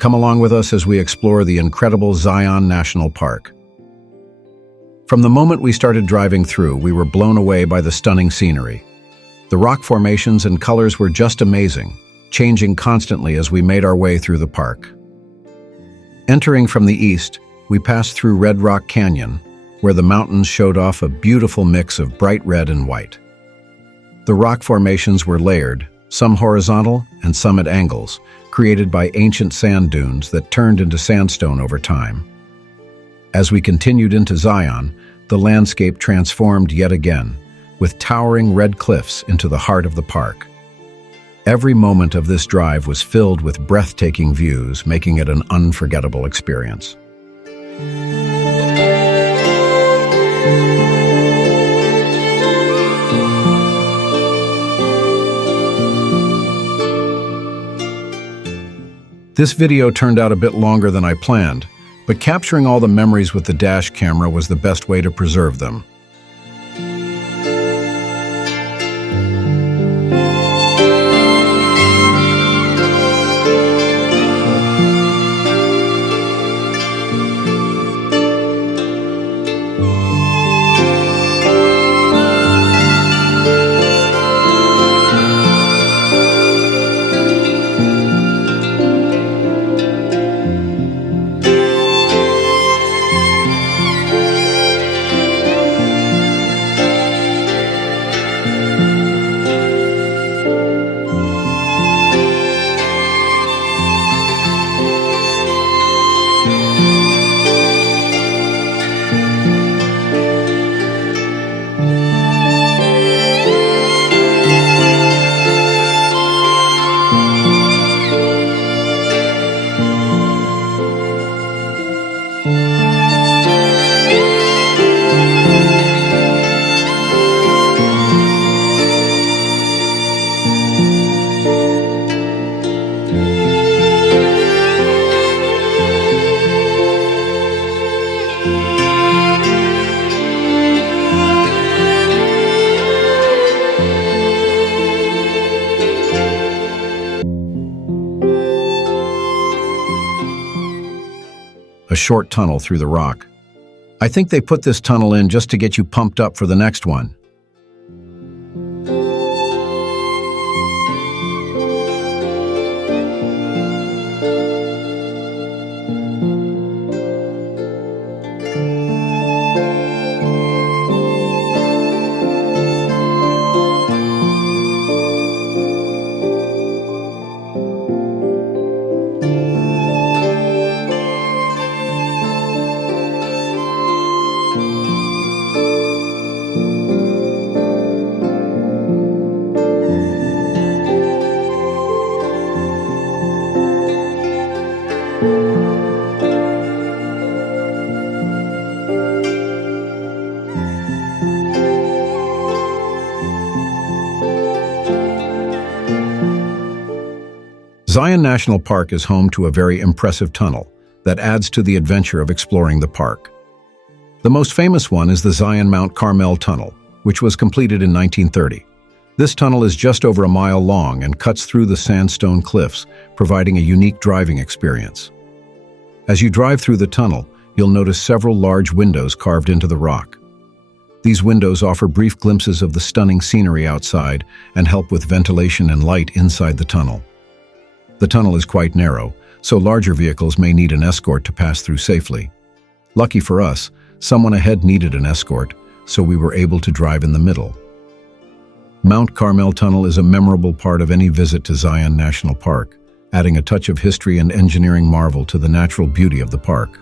Come along with us as we explore the incredible Zion National Park. From the moment we started driving through, we were blown away by the stunning scenery. The rock formations and colors were just amazing, changing constantly as we made our way through the park. Entering from the east, we passed through Red Rock Canyon, where the mountains showed off a beautiful mix of bright red and white. The rock formations were layered, some horizontal and some at angles, created by ancient sand dunes that turned into sandstone over time. As we continued into Zion, the landscape transformed yet again, with towering red cliffs into the heart of the park. Every moment of this drive was filled with breathtaking views, making it an unforgettable experience. This video turned out a bit longer than I planned, but capturing all the memories with the dash camera was the best way to preserve them. A short tunnel through the rock. I think they put this tunnel in just to get you pumped up for the next one. Zion National Park is home to a very impressive tunnel that adds to the adventure of exploring the park. The most famous one is the Zion Mount Carmel Tunnel, which was completed in 1930. This tunnel is just over a mile long and cuts through the sandstone cliffs, providing a unique driving experience. As you drive through the tunnel, you'll notice several large windows carved into the rock. These windows offer brief glimpses of the stunning scenery outside and help with ventilation and light inside the tunnel. The tunnel is quite narrow, so larger vehicles may need an escort to pass through safely. Lucky for us, someone ahead needed an escort, so we were able to drive in the middle. Mount Carmel Tunnel is a memorable part of any visit to Zion National Park, adding a touch of history and engineering marvel to the natural beauty of the park.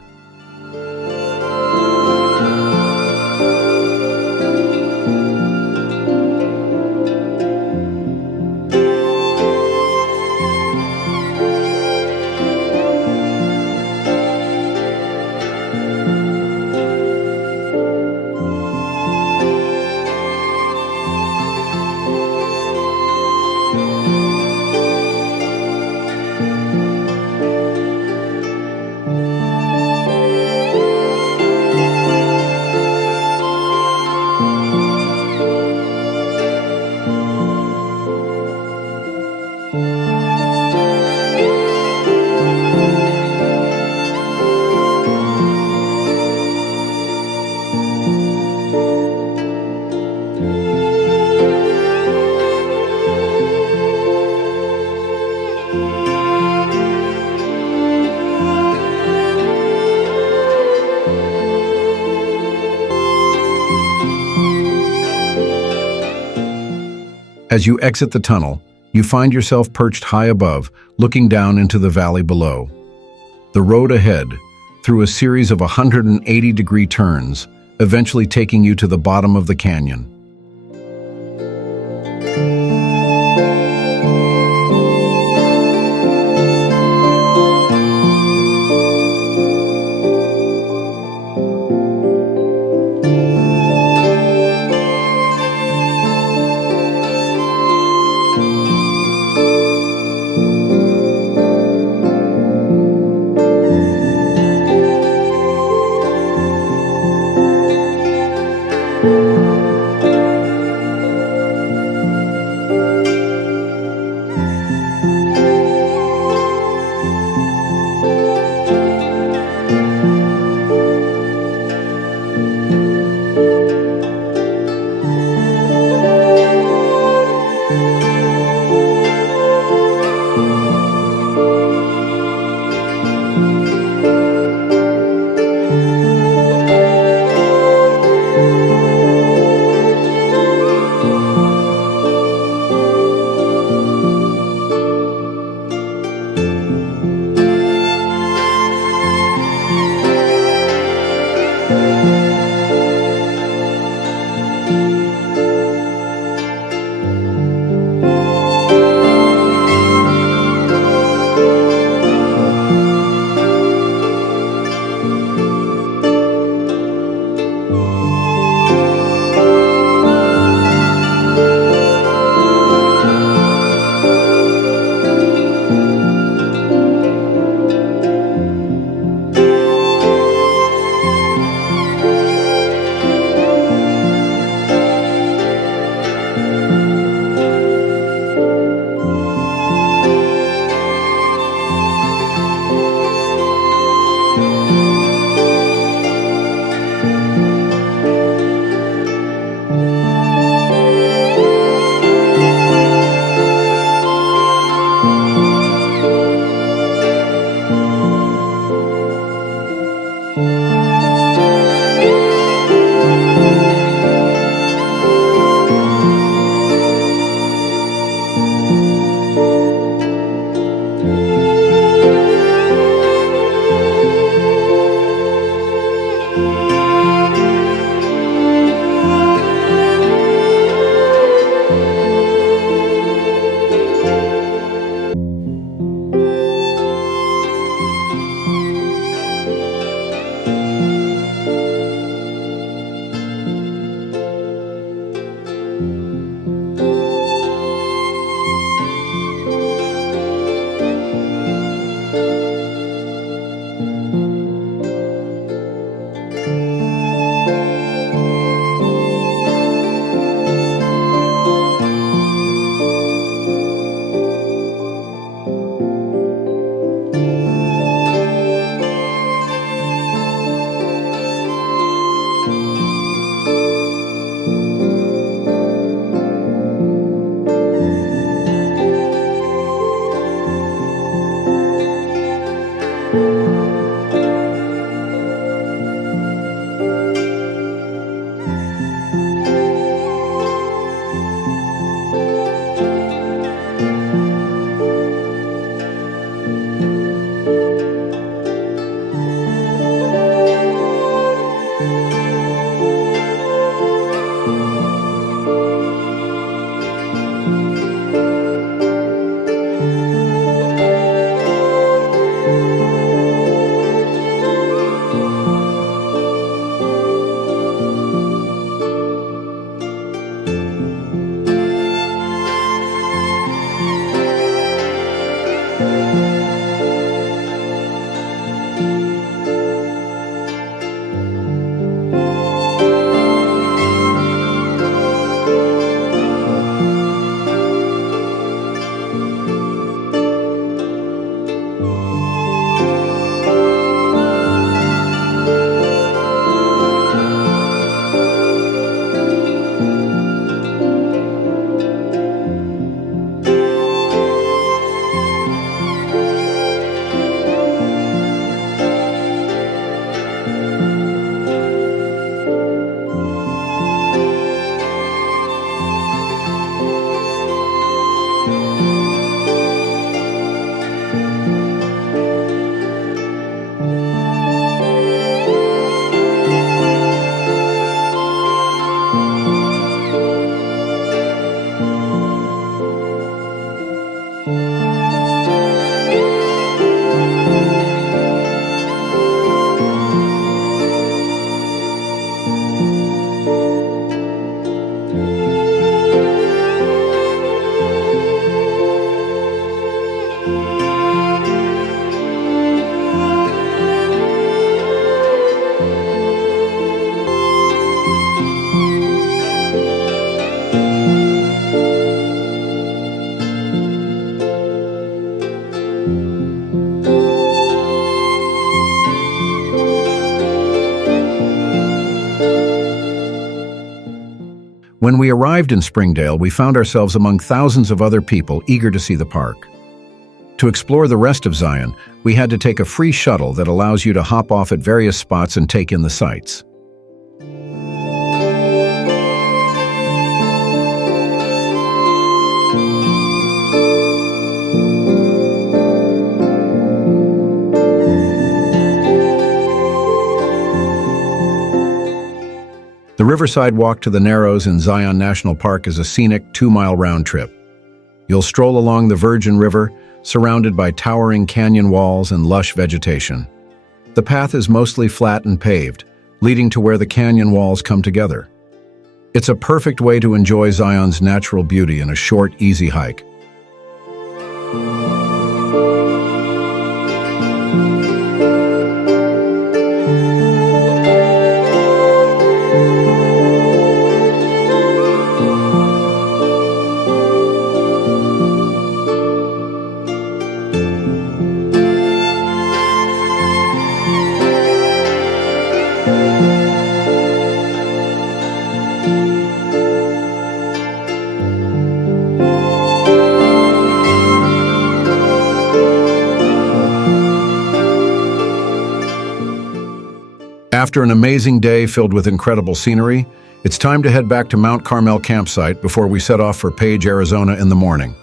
As you exit the tunnel, you find yourself perched high above, looking down into the valley below. The road ahead, through a series of 180-degree turns, eventually taking you to the bottom of the canyon. When we arrived in Springdale, we found ourselves among thousands of other people eager to see the park. To explore the rest of Zion, we had to take a free shuttle that allows you to hop off at various spots and take in the sights. The Riverside Walk to the Narrows in Zion National Park is a scenic 2-mile round trip. You'll stroll along the Virgin River, surrounded by towering canyon walls and lush vegetation. The path is mostly flat and paved, leading to where the canyon walls come together. It's a perfect way to enjoy Zion's natural beauty in a short, easy hike. After an amazing day filled with incredible scenery, it's time to head back to Mount Carmel campsite before we set off for Page, Arizona in the morning.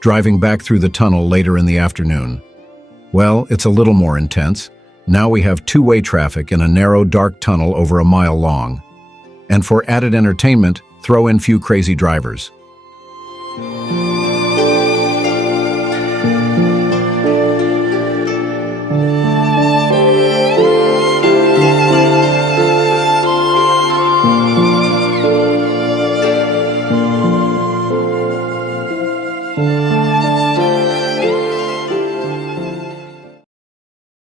Driving back through the tunnel later in the afternoon. Well, it's a little more intense. Now we have two-way traffic in a narrow, dark tunnel over a mile long. And for added entertainment, throw in few crazy drivers.